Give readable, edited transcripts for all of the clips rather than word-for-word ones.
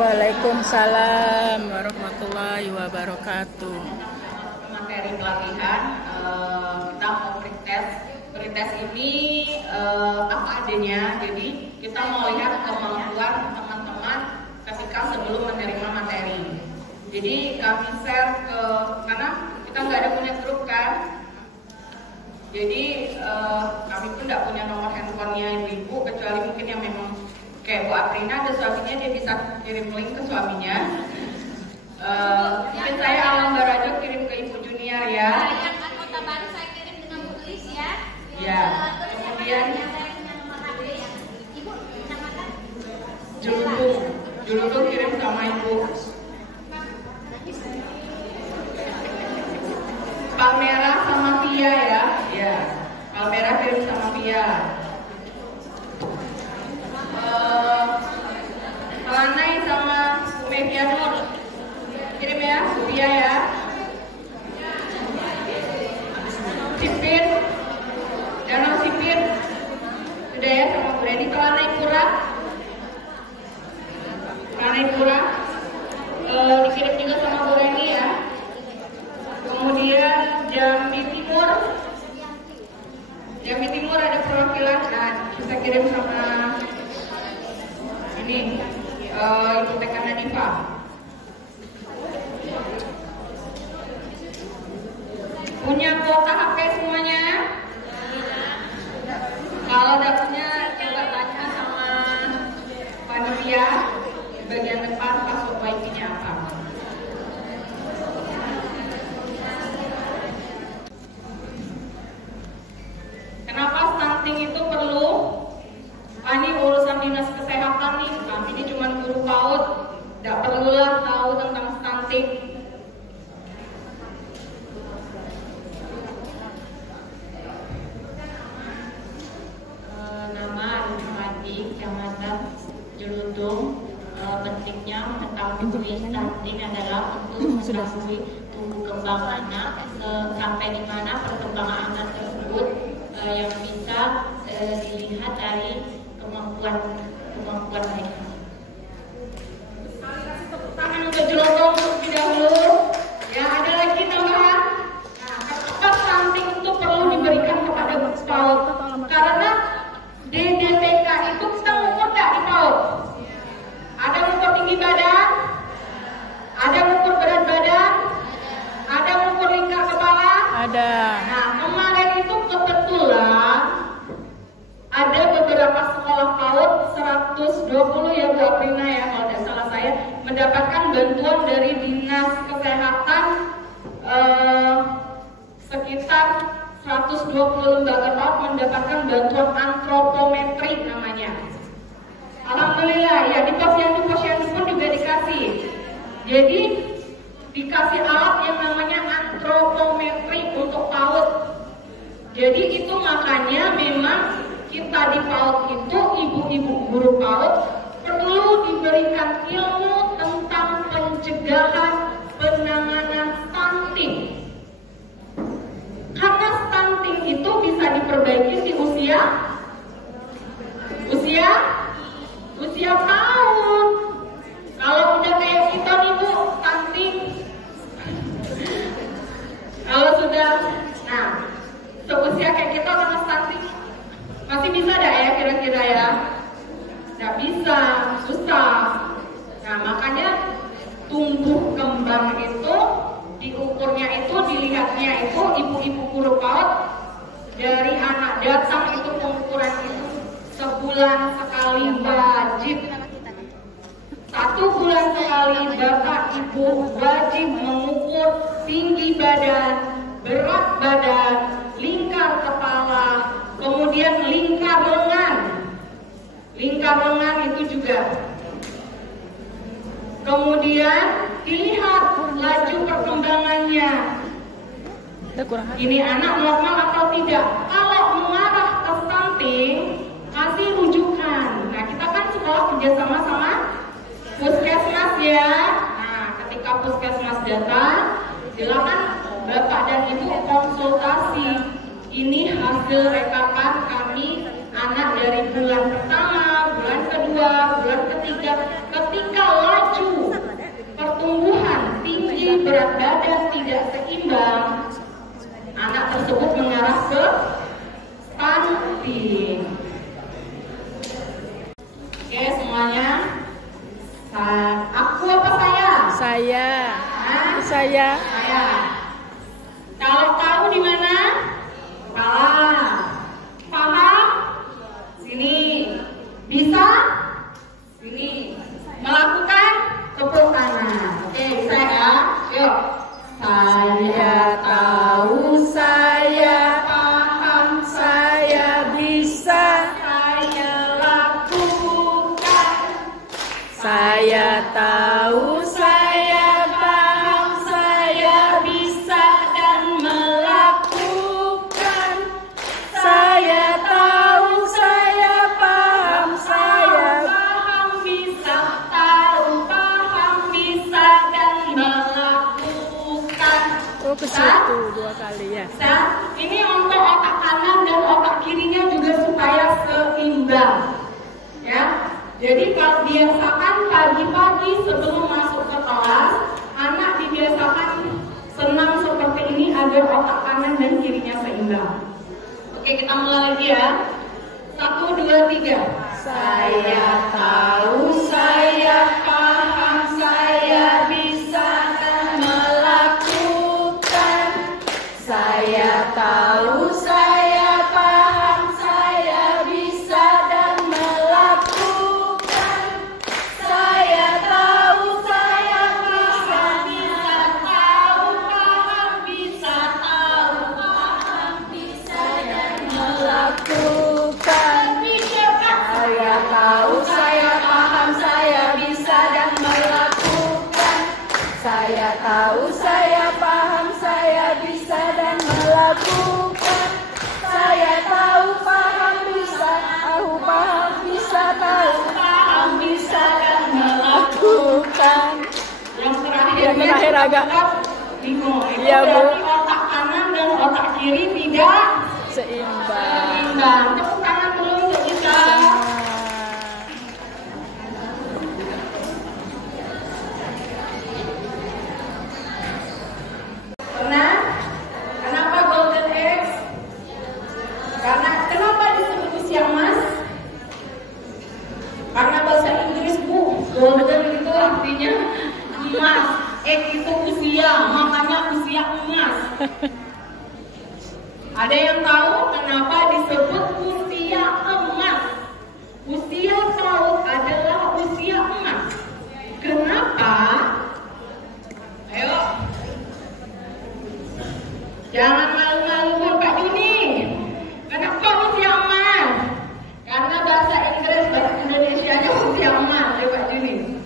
Waalaikumsalam warahmatullahi wabarakatuh. Materi pelatihan kita mau pretest ini apa adanya. Jadi kita mau lihat kemampuan teman-teman ketika sebelum menerima materi. Jadi kami share ke karena kita nggak ada punya grup kan. Jadi kami pun nggak punya nomor handphonenya ibu kecuali mungkin yang memang kayak Bu Aprina ada suaminya, dia bisa kirim link ke suaminya. Mungkin saya Alam Barajo kirim ke Ibu Junior ya. Yang anggota baru saya kirim dengan Bu Lis ya. Ya. Kemudian Ibu nama Julutung kirim sama Ibu. Palmera sama Via ya. Ya. Palmera kirim sama Via. Melanai sama Bu Mevianur kirim ya, Bu Via ya. Sipir, Danau Sipir sudah ya sama Bu Reni. Melanai Pura dikirim juga sama Bu Reni ya. Kemudian Jambi Timur ada perwakilan, nah bisa kirim sama ini Ibu Tekana Diva. Punya kuota HP semuanya? Kalau tidak punya, coba tanya sama panitia di bagian depan password wifi-nya apa. Kenapa stunting itu perlu? Ini urusan dinas kesehatan nih. Kami ini cuma guru PAUD, tidak perlulah tahu tentang stunting. Nama Rumadi, Kecamatan Jelutung. Pentingnya mengetahui stunting adalah untuk mengetahui tumbuh kembang anak sampai di mana perkembangan anak tersebut yang bisa dilihat dari kemampuan mereka. Tepuk tangan untuk Jelutung terlebih dahulu. Ya, ada lagi tambahan. Nah, kenapa stunting itu perlu diberikan kepada PAUD? Karena DDTK itu kita mengukur nggak di PAUD? Ada mengukur tinggi badan, ada mengukur berat badan, ada mengukur lingkar kepala. Ada. Nah, kemarin itu kebetulan ada beberapa sekolah PAUD 120 ya Bu Aprina ya kalau tidak salah saya mendapatkan bantuan dari Dinas Kesehatan sekitar 120 lembaga PAUD mendapatkan bantuan antropometri namanya. Alhamdulillah ya di posyandu pun juga dikasih. Jadi dikasih alat yang namanya antropometri untuk PAUD. Jadi itu makanya memang kita di PAUD itu ibu-ibu guru PAUD perlu diberikan ilmu tentang pencegahan penanganan stunting. Karena stunting itu bisa diperbaiki di usia PAUD. Kalau udah kayak kita nih Bu, stunting. Kalau sudah, nah seusia kayak kita sama stunting masih bisa dah ya kira-kira ya? Nggak bisa, susah. Nah makanya tumbuh kembang itu diukurnya itu, dilihatnya itu ibu-ibu guru PAUD dari anak datang itu pengukuran itu sebulan sekali wajib. 1 bulan sekali bapak ibu wajib mengukur tinggi badan, berat badan, lingkar kepala, kemudian lingkar lengan. Lingkar lengan itu juga. Kemudian dilihat laju perkembangannya. Ini anak normal atau tidak. Kalau mengarah ke stunting, kasih rujukan. Nah, kita kan sekolah kerjasama sama puskesmas ya. Nah, ketika puskesmas datang, silakan bapak dan ibu konsultasi. Ini hasil rekapan kami anak dari bulan pertama, bulan kedua, bulan ketiga. Ketika laju Aku apa saya? Saya. Hah? Saya. Saya. Kalau tahu di mana? Kepala. Paham? Sini. Bisa? Sini. Melakukan? Tepuk kanan. Oke, bisa ya? Yuk. Saya tahu, saya paham, saya bisa, saya lakukan. Saya tahu, saya paham, saya bisa dan melakukan. Saya tahu, saya paham, saya paham, bisa, tahu, paham, bisa dan melakukan. Oh, ke situ 2 kali ya. Nah, ini untuk otak kanan dan otak kirinya juga supaya seimbang. Ya. Jadi kalau biasakan pagi-pagi sebelum masuk ke kelas, anak dibiasakan senam seperti ini agar otak kanan dan kirinya seimbang. Oke, kita mulai lagi ya. 1, 2, 3. Saya tahu, saya paham, saya bisa dan melakukan. Saya tahu, saya paham, saya bisa dan melakukan. Saya tahu, saya bisa, tahu, paham, bisa, tahu, paham, bisa dan melakukan. Saya tahu, saya paham, saya bisa dan melakukan. Saya tahu, saya paham, saya bisa dan melakukan. Saya tahu, paham, bisa, tahu, paham, bisa, tahu, paham, bisa dan melakukan. Yang terakhir agak bingung. Iya, Bu. Berarti otak kanan dan otak kiri tidak seimbang. seimbang. Tepuk tangan dulu untuk kita. Pernah? Kenapa golden eggs? Karena kenapa disebut usia emas? Karena bahasa Inggris, Bu, golden itu artinya emas. Egg itu usia, makanya usia emas. Ada yang tahu kenapa disebut usia emas? Usia paut adalah usia emas. Kenapa? Ayo. Jangan malu-malu Pak Juni. Kenapa usia emas? Karena bahasa Inggris, bahasa Indonesia-nya usia emas ya Pak Juni.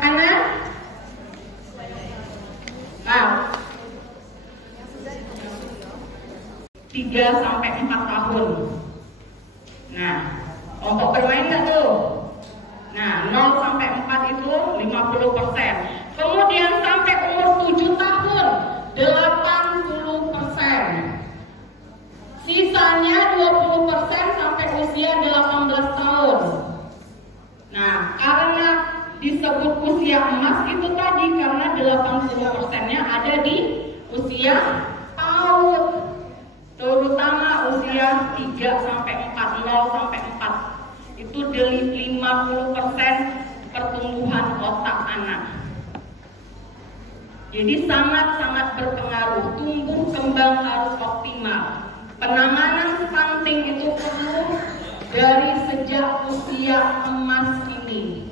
Anak? Nah, 3 sampai 4 tahun. Nah, untuk bermain nggak tuh? Nah, 0 sampai 4 itu 50%. Kemudian sampai umur 7 tahun 80%. Sisanya 20% sampai usia 18 tahun. Nah, karena disebut usia emas itu tadi karena 80%-nya ada di usia PAUD. Terutama usia 3 sampai 4, 0 sampai 4. Itu dari 50% pertumbuhan otak anak. Jadi sangat-sangat berpengaruh. Tumbuh kembang harus optimal. Penanganan stunting itu perlu dari sejak usia emas ini.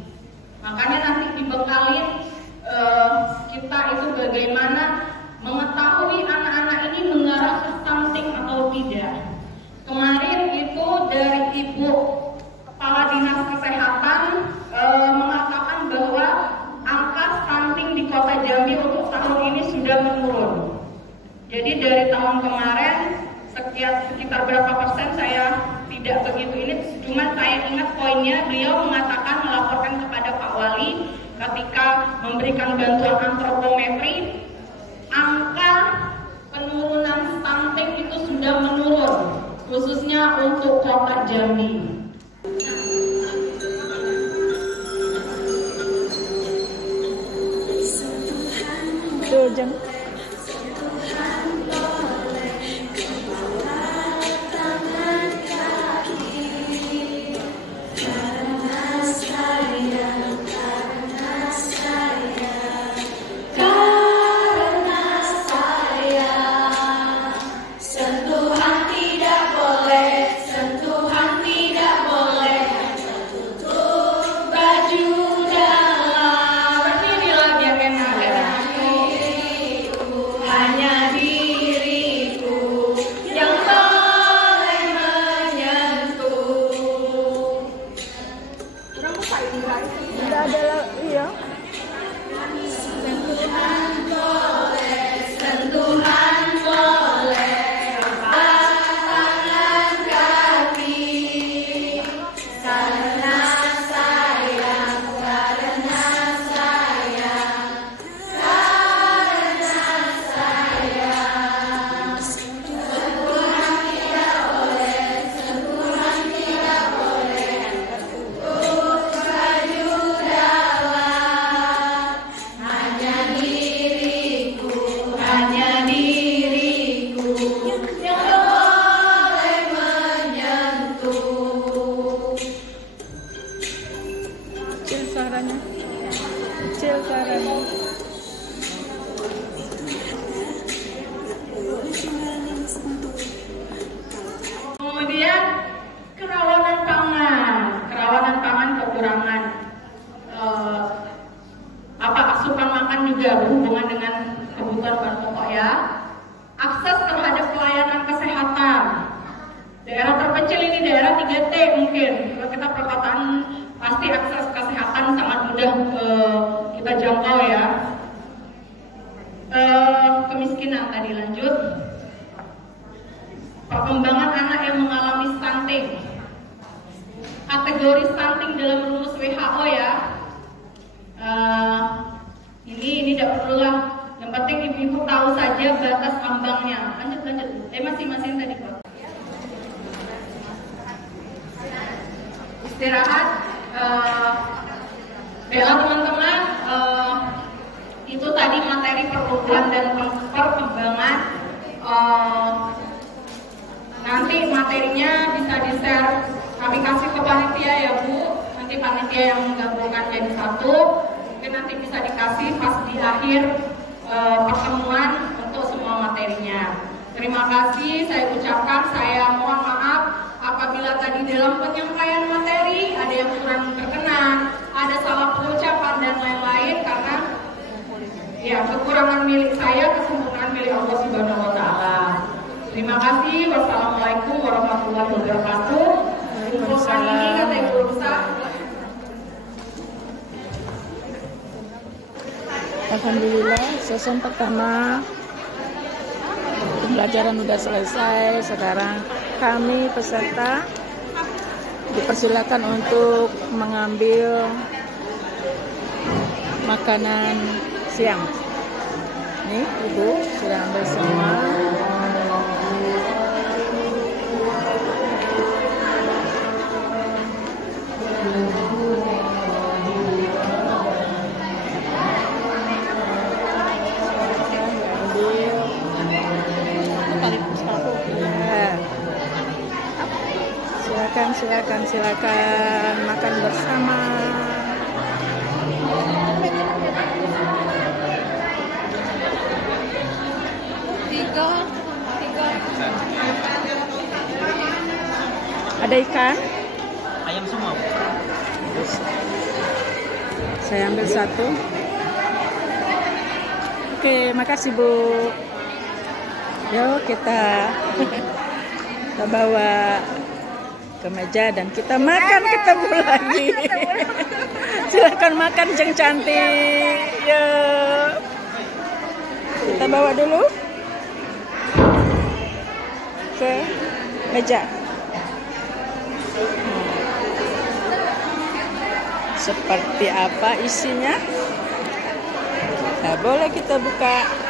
Makanya nanti dibekalin kita itu bagaimana mengetahui anak-anak ini mengarah ke stunting atau tidak. Kemarin itu dari Ibu Kepala Dinas Kesehatan mengatakan bahwa angka stunting di Kota Jambi untuk tahun ini sudah menurun. Jadi dari tahun kemarin sekitar berapa persen saya tidak begitu ini, cuma saya ingat poinnya beliau mengatakan melaporkan kepada Pak Wali ketika memberikan bantuan antropometri, angka penurunan stunting itu sudah menurun, khususnya untuk Kota Jambi. Jeng. Karena saya Sudah ada iya. Sentuhan boleh tangan kaki karena sayang sentuhan tidak boleh untuk baju dalam hanya diriku yang boleh menyentuh. Kecil suaranya. Kecil suaranya. Kemudian kerawanan pangan kekurangan asupan makan juga berhubungan dengan kebutuhan bahan pokok ya. Akses terhadap pelayanan kesehatan. Daerah terpencil ini daerah 3T mungkin. Kalau kita perkotaan pasti akses kesehatan sangat mudah kita jangkau ya. Kemiskinan tadi lanjut. Perkembangan anak yang mengalami stunting. Kategori stunting dalam rumus WHO ya. Ini tidak perlulah. Yang penting ibu-ibu tahu saja batas ambangnya. Lanjut. Masing-masing tadi Pak. Istirahat. Bella teman-teman. Itu tadi materi perluan dan perkembangan. Nanti materinya bisa di-share. Kami kasih ke panitia ya Bu. Nanti panitia yang menggabungkan jadi satu. Mungkin nanti bisa dikasih pas di akhir pertemuan untuk semua materinya. Terima kasih saya ucapkan. Saya mohon maaf apabila tadi dalam penyampaian materi ada yang kurang berkenan, ada salah pengucapan dan lain-lain karena ya kekurangan milik saya, kesempurnaan milik Allah Subhanahu wa taala. Terima kasih. Wassalamualaikum warahmatullahi wabarakatuh. Untuk kali ini kata Ibu Rusa. Alhamdulillah, sesi pertama pembelajaran sudah selesai. Sekarang kami peserta dipersilakan untuk mengambil makanan siang. Nih, Ibu sudah ambil semua. Silakan makan bersama. Tiga. Ada ikan? Ayam semua. Saya ambil satu. Oke, makasih Bu. Yuk kita bawa ke meja dan kita makan, ketemu lagi. Silakan makan Jeng cantik. Yuk. Kita bawa dulu ke meja. Seperti apa isinya? Nah, boleh kita buka.